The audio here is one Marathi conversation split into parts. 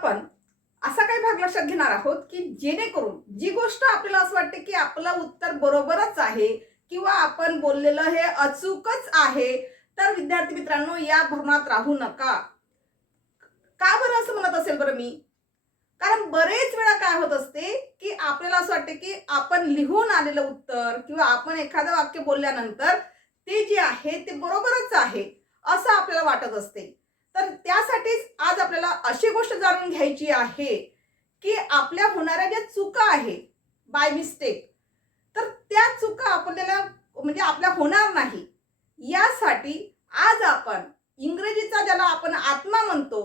आपण असा काही भाग लक्षात घेणार आहोत की जेणेकरून जी गोष्ट आपल्याला असं वाटते की आपलं उत्तर बरोबरच आहे किंवा आपण बोललेलं हे अचूकच आहे तर विद्यार्थी मित्रांनो या भ्रमात राहू नका. का बरं असं म्हणत असेल बरं मी? कारण बरेच वेळा काय होत असते की आपल्याला असं वाटते की आपण लिहून आलेलं उत्तर किंवा आपण एखादं वाक्य बोलल्यानंतर ते जे आहे ते बरोबरच आहे असं आपल्याला वाटत असते. तर त्यासाठीच आज आपल्याला अशी गोष्ट जाणून घ्यायची आहे की आपल्या होणाऱ्या ज्या चुका आहे बाय मिस्टेक तर त्या चुका आपल्याला म्हणजे आपल्या होणार नाही. यासाठी आज आपण इंग्रजीचा ज्याला आपण आत्मा म्हणतो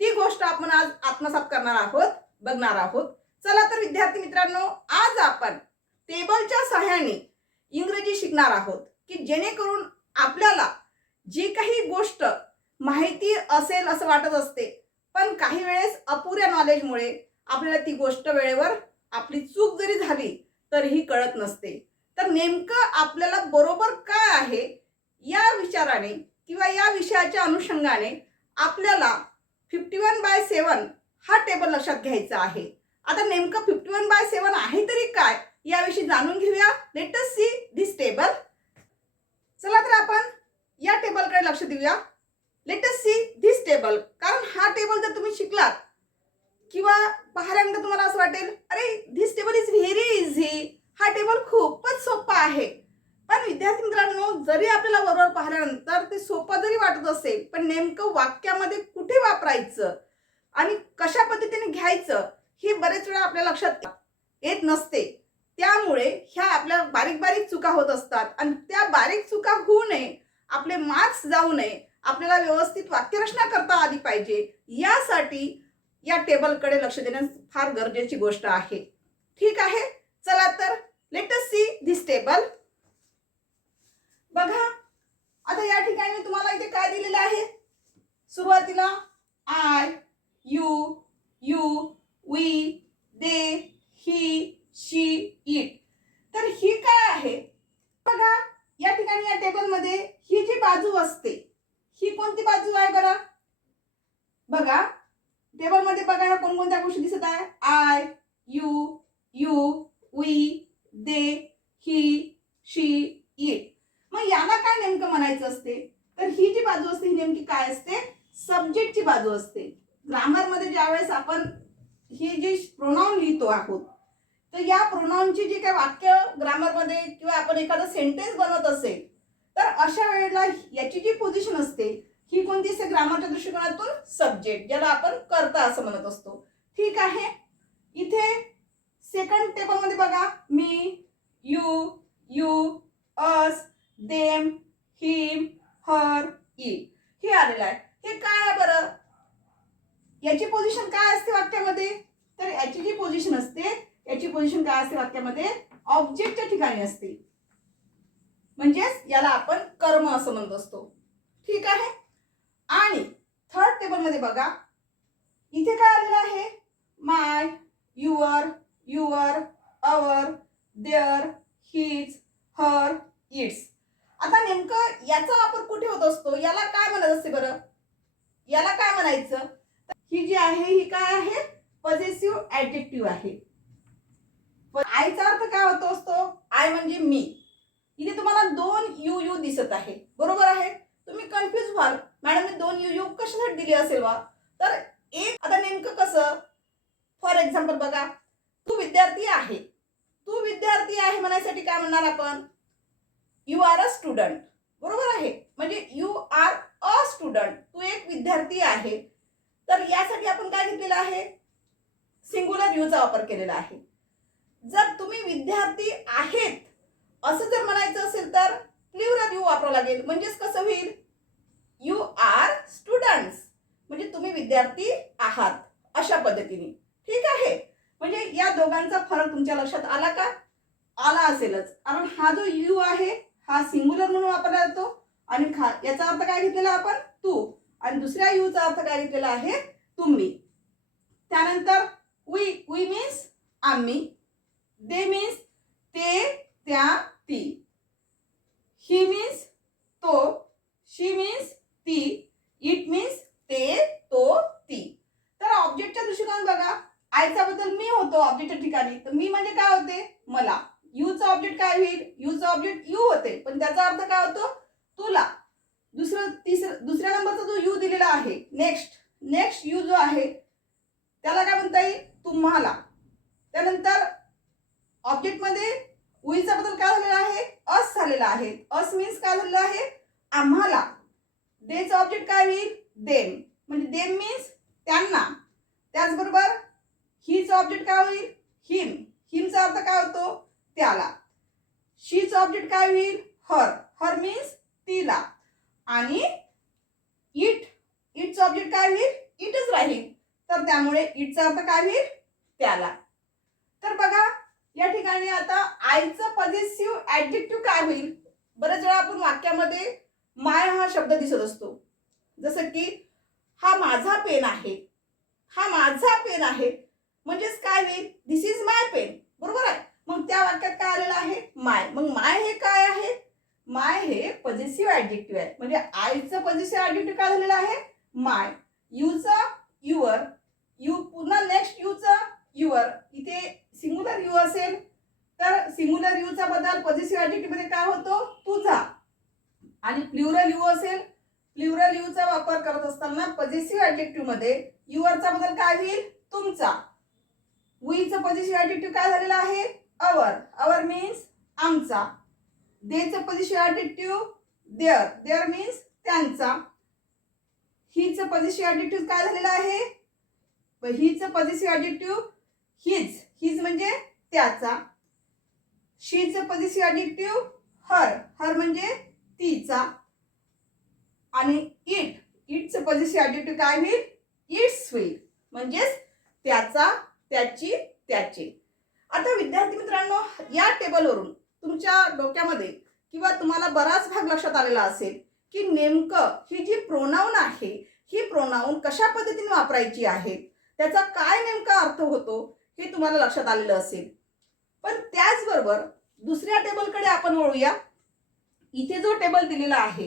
ती गोष्ट आपण आज आत्मसात करणार आहोत बघणार आहोत. चला तर विद्यार्थी मित्रांनो आज आपण टेबलच्या सहाय्याने इंग्रजी शिकणार आहोत की जेणेकरून आपल्याला जी काही गोष्ट माहिती असेल असं वाटत असते. पण काही वेळेस अपुऱ्या नॉलेजमुळे आपल्याला ती गोष्ट वेळेवर आपली चूक जरी झाली तरीही कळत नसते. तर नेमकं आपल्याला बरोबर काय आहे? या विचाराने किंवा या विषयाच्या अनुषंगाने आपल्याला फिफ्टी वन बाय सेवन हा टेबल लक्षात घ्यायचा आहे. आता नेमकं फिफ्टी वन बाय सेवन आहे तरी काय? याविषयी जाणून घेऊया. लेटस सी धिस टेबल चला तर आपण या टेबलकडे लक्ष देऊया. लेटस सी धिस टेबल कारण हा टेबल जर तुम्ही शिकलात किंवा पाहिल्यानंतर तुम्हाला असं वाटेल अरे this table is very easy हा टेबल खूपच सोपा आहे. पण विद्यार्थी मित्रांनो जरी आपल्याला बरोबर पाहिल्यानंतर ते सोपं जरी वाटत असेल पण नेमकं वाक्यामध्ये कुठे वापरायचं आणि कशा पद्धतीने घ्यायचं हे बरेच वेळा आपल्या लक्षात येत नसते. त्यामुळे ह्या आपल्या बारीक बारीक चुका होत असतात आणि त्या बारीक चुका होऊ नये आपले मार्क्स जाऊ नये आपल्याला व्यवस्थित वाक्यरचना करता आली पाहिजे. यासाठी या टेबलकडे लक्ष देणं फार गरजेची गोष्ट आहे. ठीक आहे? चला तर let us see this table बघा आता या ठिकाणी मी तुम्हाला इथे काय दिलेलं आहे? सुरुवातीला I you you we they he she it तर ही काय आहे बघा या ठिकाणी या टेबलमध्ये ही जी बाजू असते ही कोणती बाजू आहे बरं बघा टेबलमध्ये बघा ह्या कोणकोणत्या गोष्टी दिसत आहे I you you we they he she it मग याला काय नेमकं म्हणायचं असते तर ही जी बाजू असते ही नेमकी काय असते सब्जेक्टची बाजू असते ग्रामरमध्ये ज्यावेळेस आपण ही जी प्रोनाऊन लिहितो आहोत तर या प्रोनाऊनची जी काही वाक्य ग्रामरमध्ये किंवा आपण एखादं सेंटेन्स बनवत असेल तर अशा वेळेला याची जी पोझिशन असते ही कोणती असते? ग्रामरच्या दृष्टिकोनातून सब्जेक्ट ज्याला आपण करता असं म्हणत असतो. ठीक आहे? इथे सेकंड टेबलमध्ये बघा. Me you you us them him her E हे आलेलं आहे. याची पोझिशन काय असते वाक्यामध्ये? तर याची जी पोझिशन असते याची पोझिशन काय असते वाक्यामध्ये? ऑब्जेक्टच्या ठिकाणी असते. म्हणजेच याला आपण कर्म असं म्हणत असतो. ठीक आहे? आणि थर्ड टेबलमध्ये बघा. इथे काय आलेलं आहे? My your your our their his her its आता नेमकं याचा वापर कुठे होत असतो? याला काय म्हणत असते बरं? याला काय म्हणायचं? ही जी आहे ही काय आहे? पॉझिटिव्ह ऍडजेक्टिव्ह आहे. पण आयचा अर्थ काय होतो असतो? आय म्हणजे मी. इथे तुम्हाला दोन यू यू दिसत आहे. बरोबर आहे? तुम्ही कन्फ्युज व्हाल. मॅडम मी दोन यू यू कशासाठी दिली असेल वा तर एक आता नेमकं कसं? फॉर एक्झाम्पल बघा तू विद्यार्थी आहे. तू विद्यार्थी आहे म्हणायसाठी काय म्हणणार आपण? यू आर अ स्टुडंट बरोबर आहे? म्हणजे यू आर अ स्टुडंट तू एक विद्यार्थी आहे. तर यासाठी आपण काय घेतलेलं आहे? सिंग्युलर यूचा वापर केलेला आहे. जर तुम्ही विद्यार्थी आहेत असं जर म्हणायचं असेल तर प्ल्युरल यू वापरावं लागेल. म्हणजेच कसं होईल? यू आर स्टुडंट्स म्हणजे तुम्ही विद्यार्थी आहात अशा पद्धतीने. ठीक आहे? म्हणजे या दोघांचा फरक तुमच्या लक्षात आला का? आला असेलच. कारण हा जो यू आहे हा सिंग्युलर म्हणून वापरला जातो. आणि खा याचा अर्थ काय घेतलेला आपण? तू. आणि दुसऱ्या यूचा अर्थ काय घेतलेला आहे तुम्ही. त्यानंतर वी वी मीन्स आम्ही. दे मीन्स ते त्या ती ही मीन्स तो शी मीन्स ती इट मीन्स ते तो ती तर ऑब्जेक्ट होतो ऑब्जेक्टच्या ठिकाणी तर मी म्हणजे काय होते मला यूचा ऑब्जेक्ट काय होईल यूचा ऑब्जेक्ट यू होते पण त्याचा अर्थ काय होतो तुला दुसरं तिसरं दुसऱ्या नंबरचा जो यू दिलेला आहे नेक्स्ट नेक्स्ट यू जो आहे त्याला काय म्हणता येईल? तुम्हाला. त्यानंतर ऑब्जेक्टमध्ये उईचा बदल काय झालेला आहे? अस झालेला आहे. अस मीन्स काय झालेलं आहे? आम्हाला. देचं ऑब्जेक्ट काय होईल? देम म्हणजे देम मीन्स त्यांना. त्याचबरोबर हीचं ऑब्जेक्ट काय होईल? हिम हिमचा अर्थ काय होतो? त्याला. शीचं ऑब्जेक्ट काय होईल? हर हर मीन्स तिला. आणि इट इटचा ऑब्जेक्ट काय होईल? इटच राहील. तर त्यामुळे इटचा अर्थ काय होईल? त्याला. तर बघा या ठिकाणी आता आयचं पॉझिटिव्ह ऍडजेक्टिव्ह काय होईल? बरेच वेळा आपण वाक्यामध्ये माय हा शब्द दिसत असतो. जसं की हा माझा पेन आहे. हा माझा पेन आहे. म्हणजेच काय होईल? दिस इज माय पेन बरोबर आहे? मग त्या वाक्यात काय आलेलं आहे? माय. मग माय हे काय आहे? माय हे पॉझिटिव्ह ऍडजेक्टिव्ह आहे. म्हणजे आयचं पॉझिटिव्ह ऍडजेक्टिव्ह काय झालेलं आहे? माय. यूचा युअर. यू पुन्हा नेक्स्ट यूचा युअर. इथे सिंगुलर यू असेल तर सिंगुलर यूचा बदल पॉझिटिव्ह ऍडजेक्टिव्हमध्ये काय होतो? तुझा. आणि प्ल्युरल यू असेल प्ल्युरल यूचा वापर करत असताना पॉझिटिव्ह ऍडजेक्टिव्हमध्ये युअरचा बदल काय होईल? तुमचा. वीचं पॉझिटिव्ह ऍडजेक्टिव्ह काय झालेला आहे? अवर अवर मीन्स आमचा. देच positive adjective their their means त्यांचा. हीचं पॉझिटिव्ह ऍडजेक्टिव्ह काय झालेलं आहे? हीच हीचं पॉझिटिव्ह ऍडजेक्टिव्ह हिज हिज म्हणजे त्याचा. शीच पॉझिटिव्ह ऍडजेक्टिव्ह हर हर म्हणजे तिचा. आणि इट इटचं पॉझिटिव्ह ऍडजेक्टिव्ह काय होईल? इट्स होईल. म्हणजेच त्याचा त्याची त्याचे. आता विद्यार्थी मित्रांनो या टेबलवरून तुमच्या डोक्यामध्ये किंवा तुम्हाला बराच भाग लक्षात आलेला असेल की नेमकं ही जी प्रोनाऊन आहे ही प्रोनाऊन कशा पद्धतीने वापरायची आहे त्याचा काय नेमका अर्थ होतो हे तुम्हाला लक्षात आलेलं असेल. पण त्याचबरोबर दुसऱ्या टेबलकडे आपण वळूया. इथे जो टेबल दिलेला आहे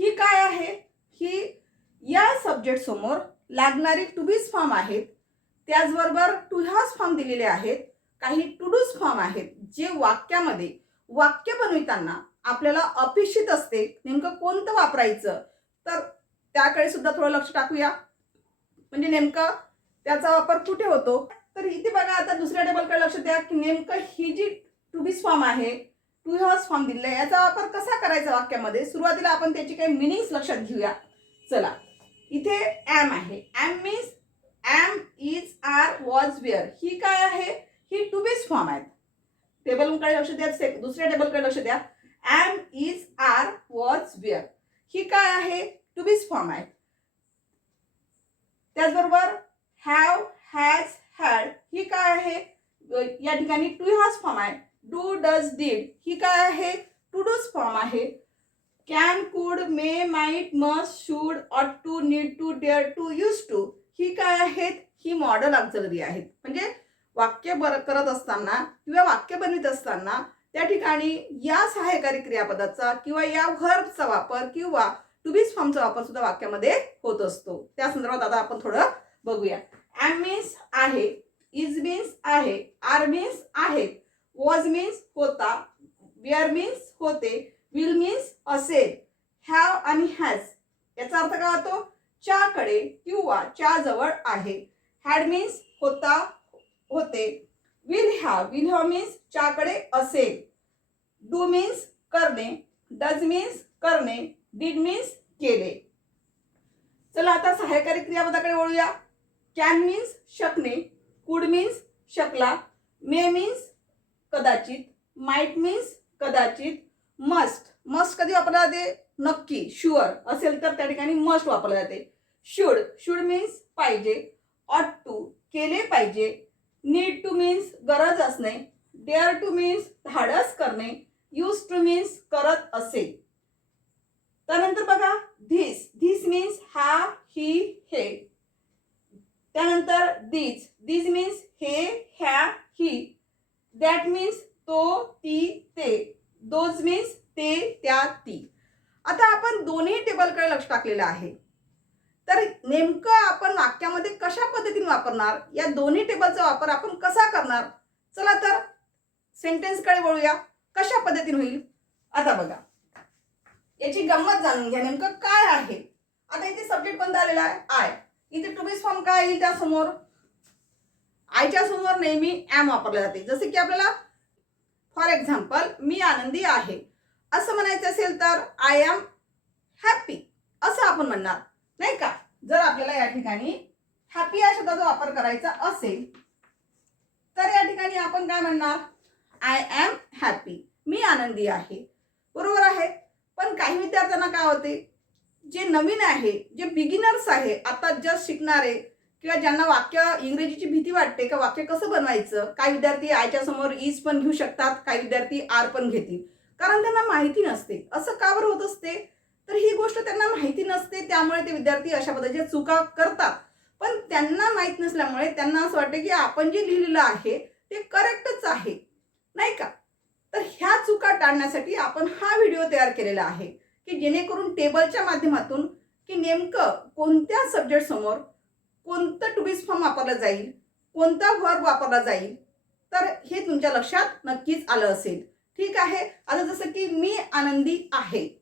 ही काय आहे? ही या सब्जेक्ट समोर लागणारी टू बीज फॉर्म आहेत. त्याचबरोबर टू हॅज फॉर्म दिलेले आहेत. काही टू डूज फॉर्म आहेत. जे वाक्यामध्ये वाक्य बनविताना आपल्याला अपेक्षित असते नेमकं कोणतं वापरायचं? तर त्याकडे सुद्धा थोडं लक्ष टाकूया. म्हणजे नेमकं त्याचा वापर कुठे होतो? तर इथे बघा आता दुसऱ्या टेबलकडे लक्ष द्या की नेमकं ही जी टू बीज फॉर्म आहे टू हॉर्स फॉर्म दिलेला आहे याचा वापर कसा करायचा वाक्यामध्ये? सुरुवातीला आपण त्याची काही मिनिंग्स लक्षात घेऊया. चला. इथे ॲम आहे. Am means am is are was were ही काय आहे? ही टू बीज फॉर्म आहेत. टेबलकडे लक्ष द्या से- दुसऱ्या टेबलकडे लक्ष द्या. Am is are was were ही काय आहे? टू बीज फॉर्म आहे. त्याचबरोबर हॅव हॅज हॅड ही काय आहे? या ठिकाणी टू हॅज फॉर्म आहे. डू डज डीड ही काय आहे? टू डूज फॉर्म आहे. Can could may might must should ought to need to dare to use to ही काय आहेत? ही मॉडल ऑक्झलरी आहेत. म्हणजे वाक्य बर करत असताना किंवा वाक्य बनवित असताना त्या ठिकाणी या सहाय्यकारी क्रियापदाचा किंवा या व्हर्बचा वापर किंवा टू बीज फॉर्मचा वापर सुद्धा वाक्यामध्ये होत असतो. त्या संदर्भात आता आपण थोडं बघूया. ॲम मीन्स आहे इज मीन्स आहे आर मीन्स आहेत वॉज मीन्स होता वेअर मीन्स होते विल मीन्स असेल हॅव आणि हॅज याचा अर्थ काय होतो? च्याकडे किंवा च्या जवळ आहे. हॅड मीन्स होता होते. Will have will have means च्याकडे असेल. डू मीन्स करणे. डज मीन्स करणे. डीड मीन्स केले. चला आता सहाय्यकारी क्रियापदाकडे वळूया. कॅन मीन्स शकणे. कुड मीन्स शकला. मे मीन्स कदाचित. माइट मीन्स कदाचित. मस्ट मस्ट कधी वापरला जाते? नक्की शुअर असेल तर त्या ठिकाणी मस्ट वापरला जाते. शुड शुड मीन्स पाहिजे. ऑट टू केले पाहिजे. नीड टू मीन्स गरज असणे डेअर टू मीन्स धाडस करणे यूज टू मीन्स करत असे. त्यानंतर बघा धिस धीस मीन्स हा ही हे. त्यानंतर दीज दीज मीन्स हे ह्या ही. दॅट मीन्स तो ती ते. दोज मीन्स ते त्या ती. आता आपण दोन्ही टेबलकडे लक्ष टाकलेलं आहे. नेमकं आपण वाक्यामध्ये कशा पद्धतीने वापरणार? या दोन्ही टेबलचा वापर आपण कसा करणार? चला तर सेंटेन्सकडे वळूया. कशा पद्धतीने होईल? आता बघा. याची गंमत जाणून घ्या. नेमकं काय आहे? आता इथे सब्जेक्ट पण आलेला आहे. आय इथे टू बीज फॉर्म काय येईल त्यासमोर? आयच्या समोर नेहमी ॲम वापरले जाते. जसे की आपल्याला फॉर एक्झाम्पल मी आनंदी आहे. असं म्हणायचं असेल तर आय एम हॅपी असं आपण म्हणणार. नाही का? जर आपल्याला या ठिकाणी हॅपी या शब्दाचा वापर करायचा असेल तर या ठिकाणी आपण काय म्हणणार? आय एम हॅपी मी आनंदी आहे. बरोबर आहे? पण काही विद्यार्थ्यांना काय होते? जे नवीन आहे जे बिगिनर्स आहे आता जस्ट शिकणारे किंवा ज्यांना वाक्य इंग्रजीची भीती वाटते का वाक्य कसं बनवायचं? काही विद्यार्थी आयच्या समोर इज पण घेऊ शकतात काही विद्यार्थी आर पण घेतील. कारण त्यांना माहिती नसते. असं का बरं होत असते? तर ही गोष्ट त्यांना माहिती नसते त्यामुळे ते विद्यार्थी अशा पद्धतीच्या चुका करतात. पण त्यांना माहीत नसल्यामुळे त्यांना असं वाटतं की आपण जे लिहिलेलं आहे ते करेक्टच आहे. नाही का? तर ह्या चुका टाळण्यासाठी आपण हा व्हिडिओ तयार केलेला आहे की जेणेकरून टेबलच्या माध्यमातून की नेमकं कोणत्या सब्जेक्ट समोर कोणतं टुबिस फॉर्म वापरलं जाईल कोणता वर्ब वापरला जाईल तर हे तुमच्या लक्षात नक्कीच आलं असेल. ठीक आहे? आता जसं की मी आनंदी आहे.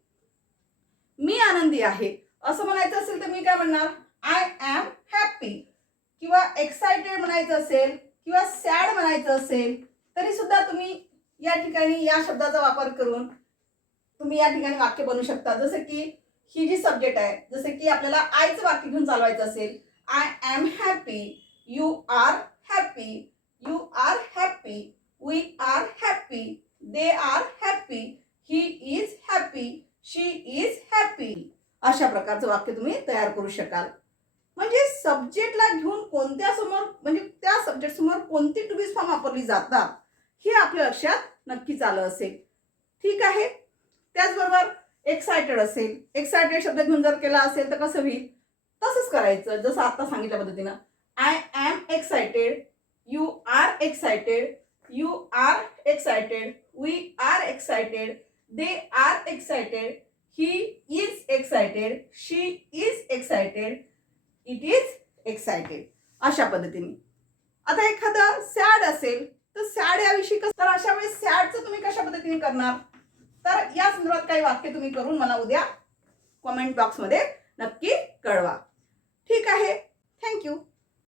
मी आनंदी आहे. असं म्हणायचं असेल तर मी काय म्हणणार? आय ॲम हॅपी किंवा एक्सायटेड म्हणायचं असेल किंवा सॅड म्हणायचं असेल तरी सुद्धा तुम्ही या ठिकाणी या शब्दाचा वापर करून तुम्ही या ठिकाणी वाक्य बनवू शकता. जसं की ही जी सब्जेक्ट आहे जसं की आपल्याला आयचं वाक्य घेऊन चालवायचं असेल I am happy you are happy you are happy we are happy they are happy he is happy she is happy अशा प्रकारचं वाक्य तुम्ही तयार करू शकाल. म्हणजे सब्जेक्टला घेऊन कोणत्या समोर म्हणजे त्या सब्जेक्ट समोर कोणती टुबीज फॉर्म वापरली जातात हे आपल्या लक्षात नक्कीच आलं असेल. ठीक आहे? त्याचबरोबर एक्सायटेड असेल. एक्सायटेड शब्द घेऊन जर केला असेल तर कसं होईल? तसंच करायचं. जसं आता सांगितल्या पद्धतीनं. I am excited you are excited you are excited we are excited they are excited he is excited she is excited it is excited अशा पद्धतीने. आता एखादा सॅड असेल तर सॅड याविषयी कसं तर अशा वेळेस सॅडचं तुम्ही कशा पद्धतीने करणार? तर या संदर्भात काही वाक्य तुम्ही करून मला उद्या कमेंट बॉक्समध्ये नक्की कळवा. ठीक आहे? थँक्यू